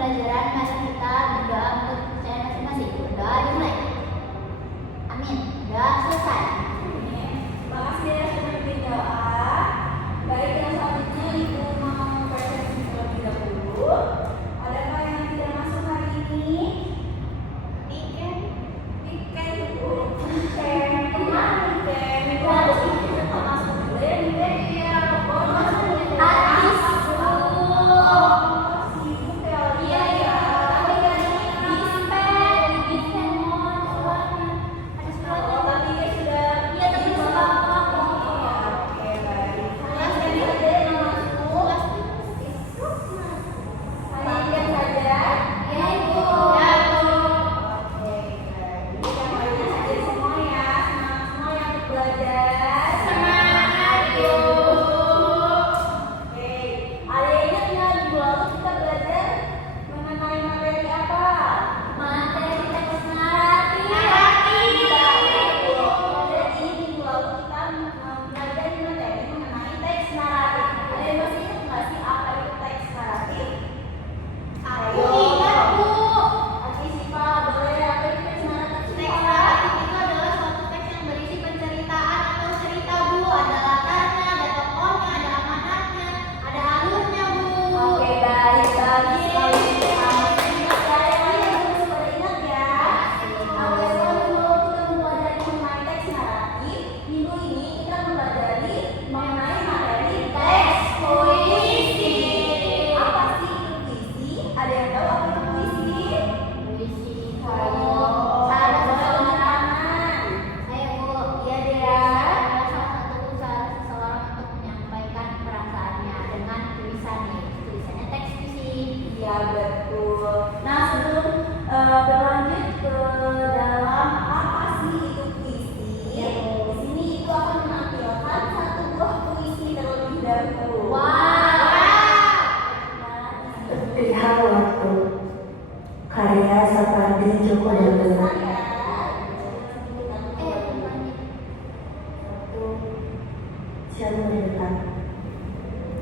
pembelajaran, mari kita berdoa untuk kepercayaan masing-masing. Berdoa dimulai. Amin. Doa selesai. Makasih ya sudah berdoa. Baik, yang selanjutnya Ibu mau presentasi terlebih dahulu. Adakah yang tidak masuk hari ini? Weekend Bu. Weekend kemana weekend? Minggu harus masuk dulu ya weekend. Iya, masuk Habis. sibuk ya. Iya. Tapi gak dispen semua. Ada surat. Oh, tadi ya sudah. Iya, tapi surat. Oke, baik. Kelas ini ada yang masuk. Lanjutkan saja. Iya, Ibu. Oke, baik. Yang lainnya saja semua ya. Semangat semua yang untuk belajar. Semangat, Bu. Oke, ada yang ingat nggak minggu lalu kita belajar mengenai materi apa? Materi teks narasi. Jadi minggu lalu kita mempelajari materi mengenai teks naratif. Ada yang masih ingat nggak sih apa itu teks naratif? Aku ingat, Bu. Oke, Siva, boleh apa itu teks naratif? Teks naratif itu adalah suatu teks yang berisi penceritaan atau cerita, Bu. Ada latarnya, ada tokohnya, ada amanatnya, ada alurnya, Bu. Oke, baik sekali. Ingat ya, yang lain harus pada ingat ya. Oke, setelah minggu lalu kita mempelajari mengenai teks naratif, minggu ini kita mempelajari mengenai materi teks puisi. Apa sih itu puisi? Ada yang tahu apa itu puisi? Puisi Ayo, cara seseorang seseorang. tangan. Saya, Bu. Iya, Puisi Dea. adalah salah satu cara seseorang untuk menyampaikan perasaannya dengan tulisan nih. Tulisannya teks puisi. Iya, betul. Nah, sebelum berlanjut ke dalam apa sih itu puisi, di sini itu akan menampilkan satu buah puisi terlebih dahulu. Perihal waktu, karya Sapardi Djoko Damono. Jam berdetak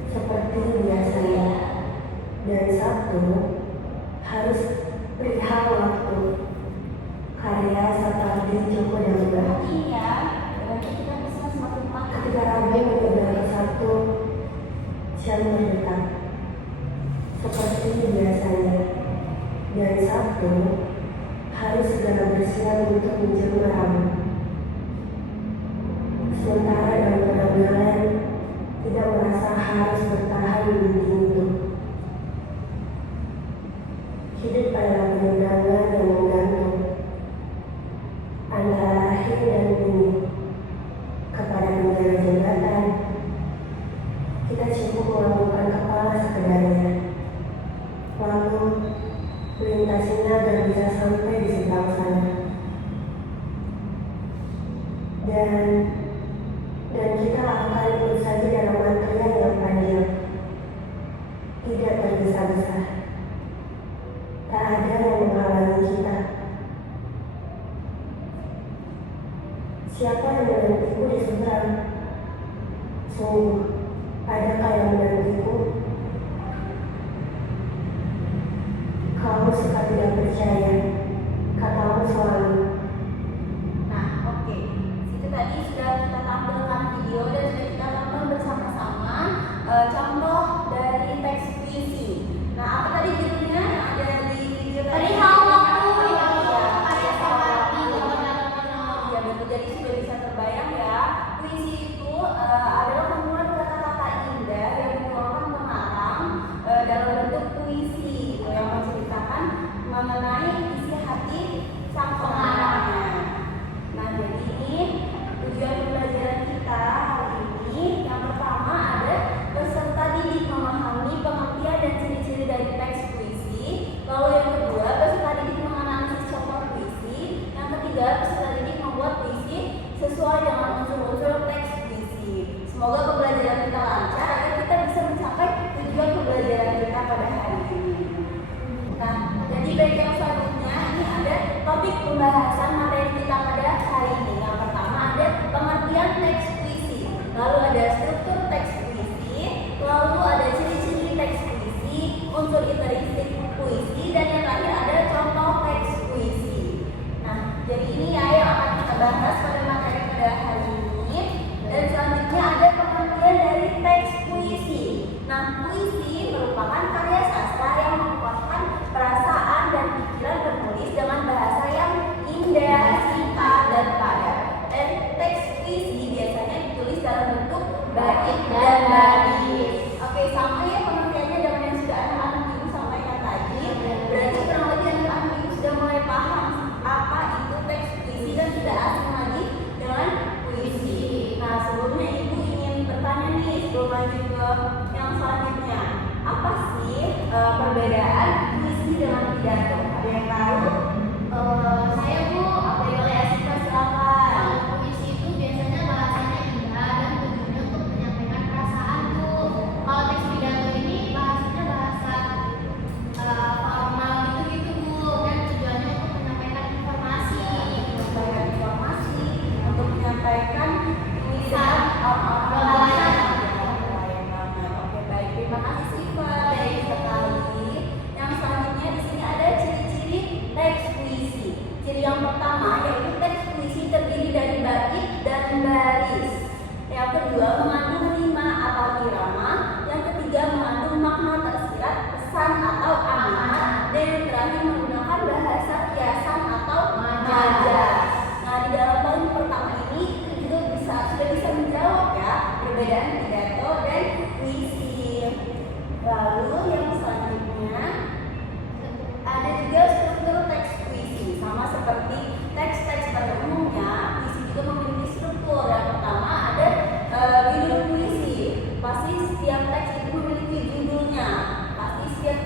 seperti biasanya, dan Sabtu harus perihal waktu, karya Sapardi Djoko Damono. Iya, berarti kita bisa semakin paham. Ketika Rabu menyeberang ke Sabtu, jam berdetak seperti biasanya, dan Sabtu harus segera bersiap untuk menjelma Rabu. Sementara dalam penampilan tidak merasa harus bertahan di pintu. Hidup adalah penyeberangan yang menggantung antara lahir dan bumi. Kepada menjaga jembatan, kita cukup melakukan kepala sekedarnya, lalu melintasinya agar bisa sampai di seberang sana. Dan kita akan ikut saja dalam antrian yang panjang, tidak tergesa-gesa. Tak ada yang menghalangi kita. Siapa yang menantiku di seberang? Sungguh, adakah yang menantiku? Kamu suka tidak percaya, katamu selalu. Nah, oke. Itu tadi sudah kita tampilkan video dan sudah kita tonton bersama-sama contoh dari teks puisi. Nah, apa tadi judulnya yang ada di video tadi? Perihal waktu. Iya, Karya Sapardi Djoko Damono. ya betul, jadi sudah bisa terbayang ya. Puisi itu adalah kumpulan kata-kata indah yang dikeluarkan mengarang dalam bentuk puisi gitu, yang menceritakan mengenai isi dalam pidato? Ada yang tahu? Saya Bu, Boleh Asyifa, silakan. kalau puisi itu biasanya bahasanya indah dan tujuannya untuk menyampaikan perasaan Bu. Kalau teks pidato ini bahasanya bahasa formal gitu-gitu Bu, dan tujuannya untuk menyampaikan informasi. Menyampaikan informasi, untuk menyampaikan tulisan Pelayanan. Oke, baik, terima kasih Siva. Baik sekali. Yang selanjutnya di sini ada ciri-ciri teks puisi. Ciri yang pertama yaitu teks puisi terdiri dari bait dan baris. Yang kedua mengandung rima atau irama. Yang ketiga mengandung makna tersirat, pesan atau amanat. Dan yang terakhir menggunakan bahasa kiasan atau majas. Nah, di dalam poin pertama ini itu juga sudah bisa menjawab ya perbedaan pidato dan puisi. Lalu yang selanjutnya ada juga struktur teks puisi. Sama seperti teks-teks pada umumnya, puisi juga memiliki struktur. Yang pertama ada judul puisi. Pasti setiap teks itu memiliki judulnya. Pasti setiap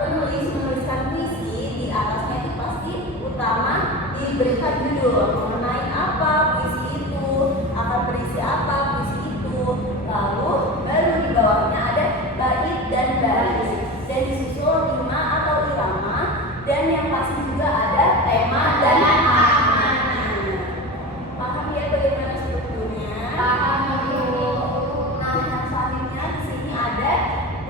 penulis menuliskan puisi, di atasnya itu pasti utama diberikan judul mengenai apa puisi itu, akan berisi apa puisi itu. Lalu baru di bawahnya ada bait dan baris, dan disusul rima atau irama, dan yang pasti juga ada tema dan amanat. Paham ya bagaimana strukturnya? Paham Bu. Nah, yang selanjutnya di sini ada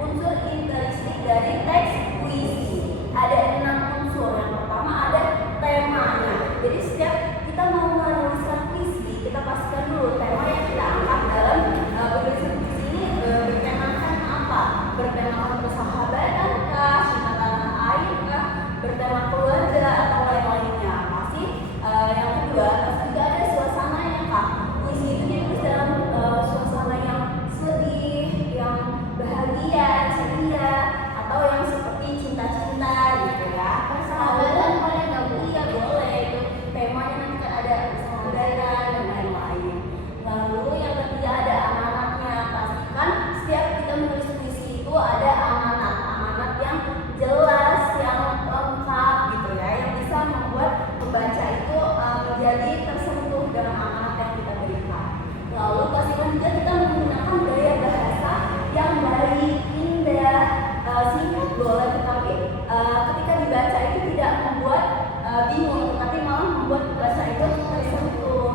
unsur intrinsik dari teks puisi. Ada 6 unsur. Yang pertama ada temanya. Jadi setiap kita mau menuliskan puisi, kita pastikan dulu tema yang kita angkat dalam penulisan puisi ini bertemakan apa? Bertemakan persahabatan kah, cinta tanah air kah, bertema keluarga atau lain-lainnya. Pasti yang kedua pasti juga ada suasananya kah. Puisi itu ditulis dalam suasana yang sedih, yang bahagia, ceria, atau yang seperti cinta-cinta gitu ya. Persahabatan boleh nggak Bu? Iya boleh, itu temanya nanti kan ada persahabatan dan lain-lain. Lalu yang ketiga ada amanatnya. Pastikan setiap kita menulis puisi itu ada amanat yang jelas, yang lengkap gitu ya, yang bisa membuat pembaca itu menjadi tersentuh dengan amanat yang kita berikan. Lalu pastikan juga kita menggunakan gaya bahasa yang baik, indah, singkat boleh, tetapi ketika dibaca itu tidak membuat bingung, tetapi malah membuat pembaca itu tersentuh.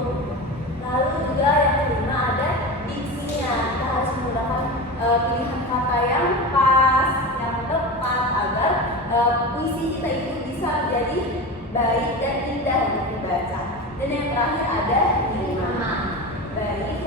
Lalu juga yang kelima ada diksinya. Kita harus menggunakan pilihan kata yang pas, yang tepat agar puisi kita itu bisa menjadi baik dan indah untuk dibaca. Dan yang terakhir ada irama. Baik,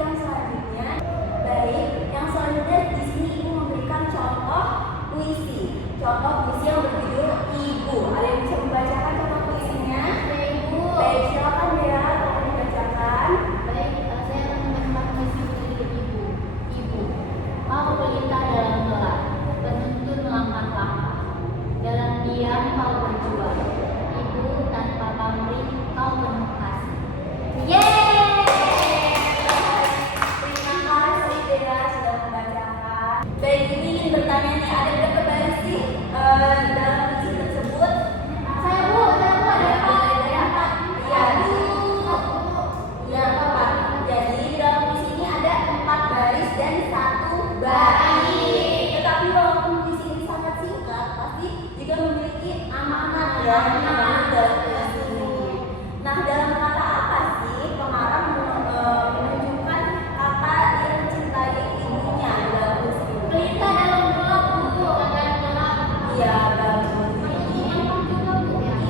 yang selanjutnya di sini Ibu memberikan contoh puisi. Contoh puisi yang berjudul Ibu. Ada yang bisa membacakan contoh puisinya? Ibu. Baik, silakan ya, tolong dibacakan. Baik, saya akan membacakan puisi berjudul Ibu. Ibu, kau melintang dalam gelap, menuntun langkah-langkah. Dalam diam kau berjuang. Ibu, tanpa pamrih kau penuh kasih. Yeay! Terima kasih Dea sudah membacakan. Baik, ini ingin bertanya nih, ada berapa baris sih dalam puisi tersebut? Saya Bu, ada apa? Ya, ya Pak. Jadi dalam puisi ini ada 4 baris dan 1 bait. Tetapi walaupun puisi ini sangat singkat, pasti juga memiliki amanat ya dalam puisi ini. Nah, dalam kata apa sih pengarang menunjukkan kata dia mencintai ibunya dalam puisi ini? Pelita dalam gelap Bu, dalam gelap. Iya, bagus.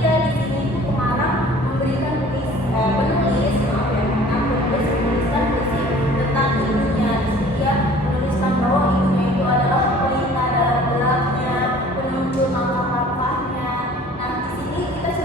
Iya, di sini tuh pengarang memberikan penulis menuliskan puisi tentang ibunya. Di sini dia menuliskan bahwa ibunya itu adalah pelita dalam gelapnya, penuntun langkah-langkahnya. Nah, di sini kita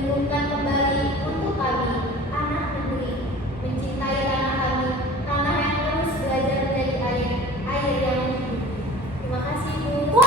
mendengungkan kembali untuk kami, anak negeri, mencintai tanah kami, tanah yang terus belajar menjadi air yang hidup. Terima kasih, Bu.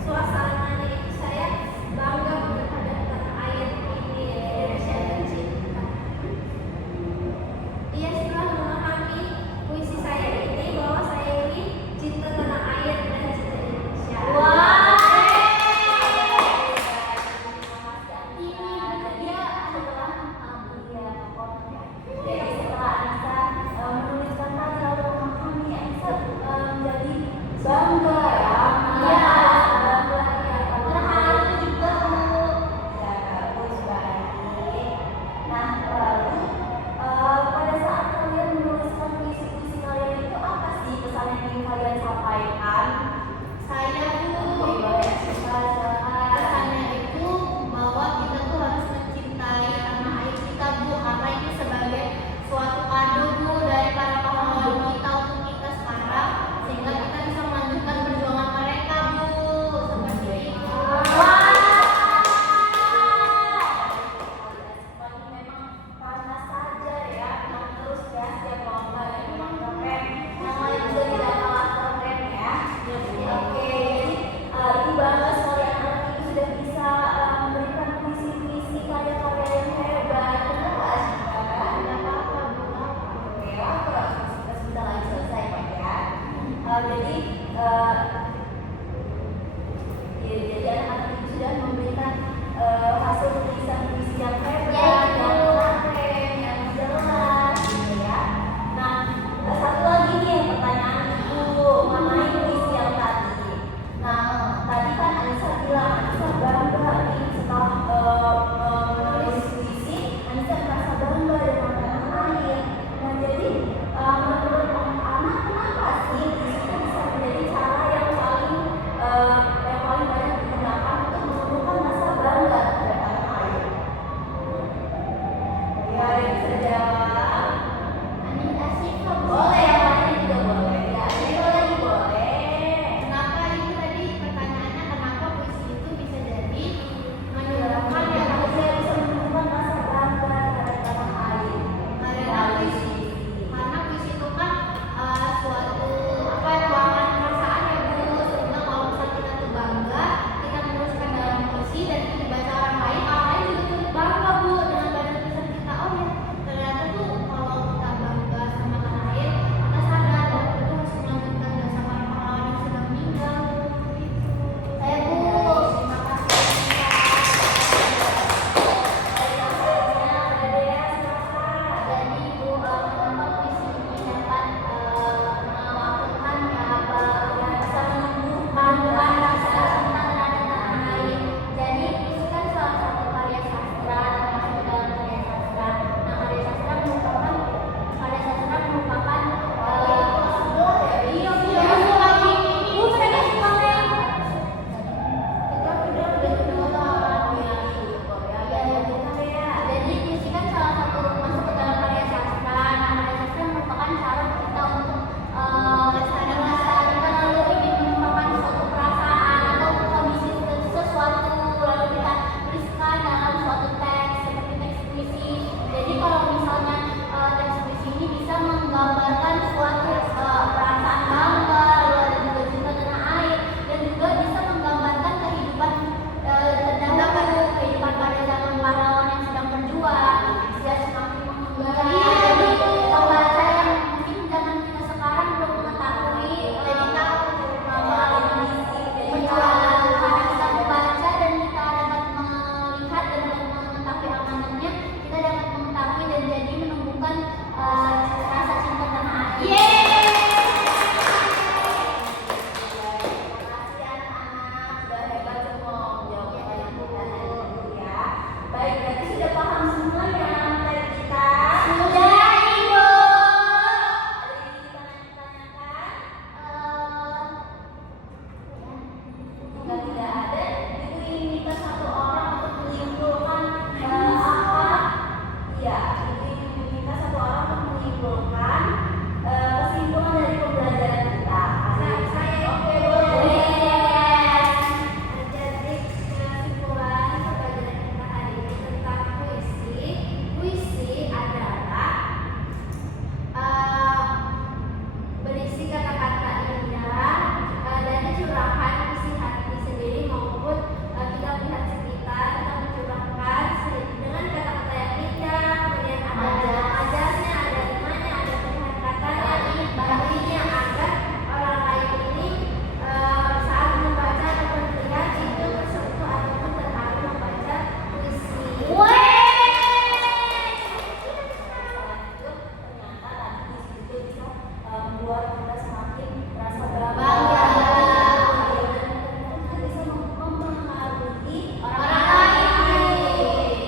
Suasananya itu saya bangga terhadap tanah air ini. menunjukkan rasa cinta tanah air. Makasih anak-anak, sudah hebat semua menjawab pertanyaan kita dari Ibu ya. Baik, berarti sudah paham semua ya materi kita? Sudah, Ibu. Ada yang ingin ditanyakan? Jika tidak ada, Ibu ingin minta satu orang untuk menyimpulkan apa? Iya, Ibu ingin meminta satu orang untuk menyimpulkan kesimpulan dari pembelajaran kita. Oke, boleh. Jadi kesimpulan pembelajaran kita hari ini tentang puisi. Puisi adalah berisi kata-kata indah dan curahkan isi hati sendiri maupun kita melihat sekitar, kita mencurahkan dengan kata-kata yang indah, kemudian ada ajasnya, ada rimanya, ada pilihan katanya, artinya agar orang lain ini saat membaca ataupun melihat itu tersentuh ataupun terharu membaca puisi. Ternyata tadi itu bisa membuat kita semakin merasa Bangga. bisa mempengaruhi Orang lain.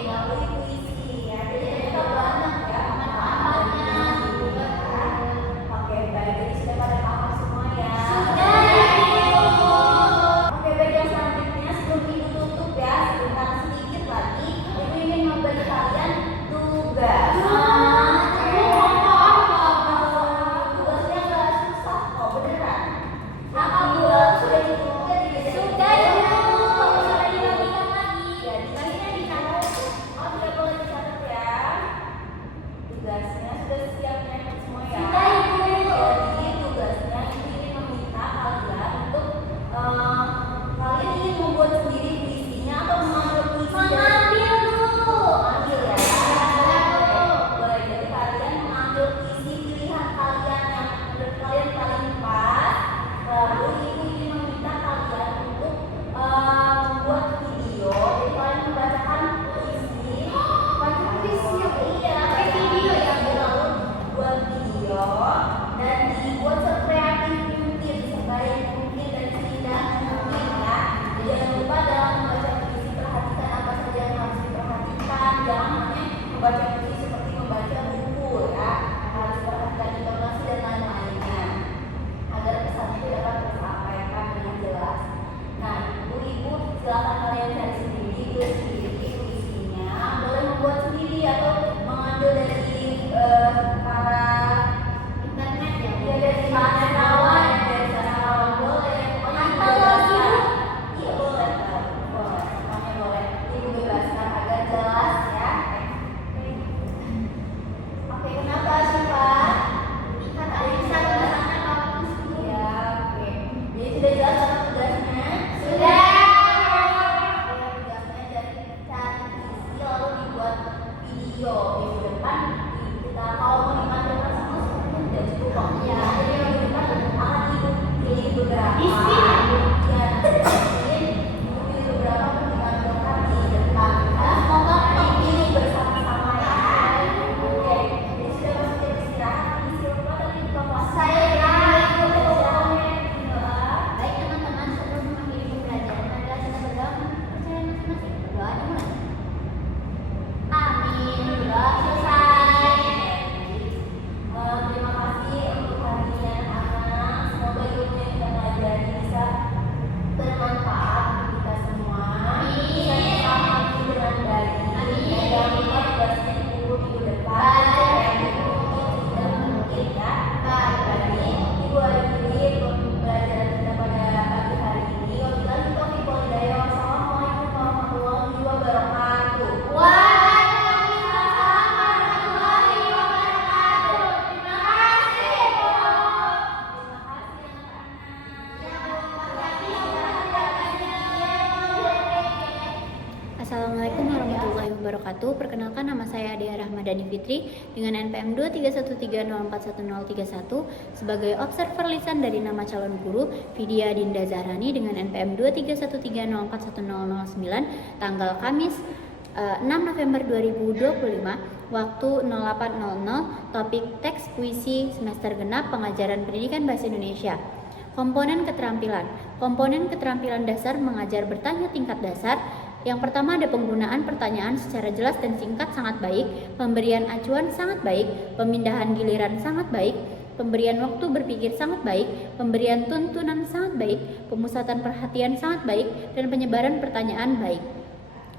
melalui puisi ya. Jadi kita banyak ya Manfaatnya. Oke, baik. Jadi sudah pada paham semua ya. Sudah. Oke, baik, yang selanjutnya sebelum Ibu tutup ya, sebentar sedikit lagi Ibu ingin memberi kalian tugas. Tugasnya nggak susah kok, beneran. Sudah ditunggu di meja. Sudah, Ibu. Sudah dibagikan lagi. Ya, Baginya dicatat. Oh, tidak boleh dicatat ya. Tugasnya sudah siap ya semua ya. Sudah, Ibu. Jadi tugasnya Ibu ingin meminta kalian untuk kalian ingin membuat sendiri puisinya atau mengambil puisi dari Mengambil, Bu. ambil ya. Boleh, jadi kalian mengambil puisi pilihan kalian yang menurut kalian paling pas. Lalu Ibu ingin meminta kalian untuk membuat video. Jadi kalian membacakan puisi. Baca puisi ya, Bu? Iya, Pakai video ya, Bu? Lalu buat video dan dibuat sekreatif mungkin, sebaik mungkin dan seindah mungkin ya. Jadi jangan lupa dalam membaca puisi perhatikan apa saja yang harus diperhatikan. Jangan hanya membaca puisi seperti membaca buku ya. Harus perhatikan intonasi dan lain-lainnya agar pesannya itu dapat tersampaikan dengan jelas. Nah, ibu-ibu silakan kalian cari sendiri, tulis sendiri puisinya. Boleh membuat sendiri atau mengambil dari para Internet ya, Bu. ya dari sastrawan, dari sastrawan boleh. Pokoknya ibu bebaskan. Iya boleh, boleh. Pokoknya boleh. Ibu bebaskan agar jelas ya. Oke, kenapa Syifa? Lihat ada di sana bagus, Bu. Iya, oke. Jadi sudah jelas apa tugasnya? Sudah. Ya, tugasnya dari cari isi lalu dibuat video minggu depan. Kita kalau mau dipanjangkan semua sebenarnya tidak cukup kok. Ya. Jadi minggu depan akan Ibu pilih beberapa. Isi. Ya, mungkin Ibu pilih beberapa untuk dipanjangkan di depan. Nah, semoga dipilih bersama-sama ya. Oke, jadi sudah masuk jam istirahat. Ini siapa tadi buka puasa? Saya Ibu Ibu. berdoa. Baik teman-teman, sebelum mengakhiri pembelajaran adalah kita berdoa percaya masing-masing. Berdoa dimulai. Amin. Berdoa selesai. Terima kasih untuk hari ini anak-anak. Semoga ilmu yang kita pelajari bisa bermanfaat untuk kita semua. Bisa dipahami dengan baik. Dan jangan lupa tugasnya ditunggu minggu depan. Supaya Ibu tidak mungkin ya. Jadi Ibu akhiri pembelajaran kita pada pagi hari ini. Wabillahi taufiq wal hidayah. Wassalamualaikum warahmatullahi wabarakatuh. Waalaikumsalam warahmatullahi wabarakatuh. Terima kasih, Bu. Terima kasih anak-anak. Ya, Bu. Makasih ya. Assalamualaikum warahmatullahi wabarakatuh. Perkenalkan, nama saya Adia Rahmadani Fitri dengan NPM 231304131 sebagai observer lisan dari nama calon guru Vidya Dinda Zahrani dengan NPM 231304109 tanggal Kamis 6 November 2025, waktu 08.00, topik teks puisi semester genap pengajaran pendidikan bahasa Indonesia. Komponen keterampilan. Komponen keterampilan dasar mengajar bertanya tingkat dasar. Yang pertama ada penggunaan pertanyaan secara jelas dan singkat sangat baik, pemberian acuan sangat baik, pemindahan giliran sangat baik, pemberian waktu berpikir sangat baik, pemberian tuntunan sangat baik, pemusatan perhatian sangat baik, dan penyebaran pertanyaan baik.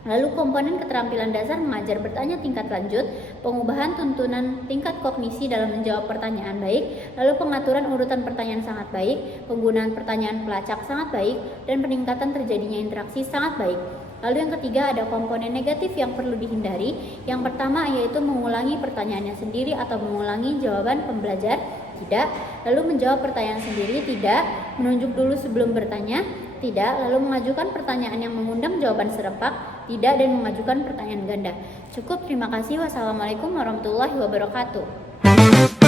Lalu komponen keterampilan dasar mengajar bertanya tingkat lanjut, pengubahan tuntunan tingkat kognisi dalam menjawab pertanyaan baik, lalu pengaturan urutan pertanyaan sangat baik, penggunaan pertanyaan pelacak sangat baik, dan peningkatan terjadinya interaksi sangat baik. Lalu yang ketiga ada komponen negatif yang perlu dihindari. Yang pertama yaitu mengulangi pertanyaannya sendiri atau mengulangi jawaban pembelajar, tidak. Lalu menjawab pertanyaan sendiri, tidak. Menunjuk dulu sebelum bertanya, tidak. Lalu mengajukan pertanyaan yang mengundang jawaban serempak, tidak. Dan mengajukan pertanyaan ganda. Cukup, terima kasih. Wassalamualaikum warahmatullahi wabarakatuh.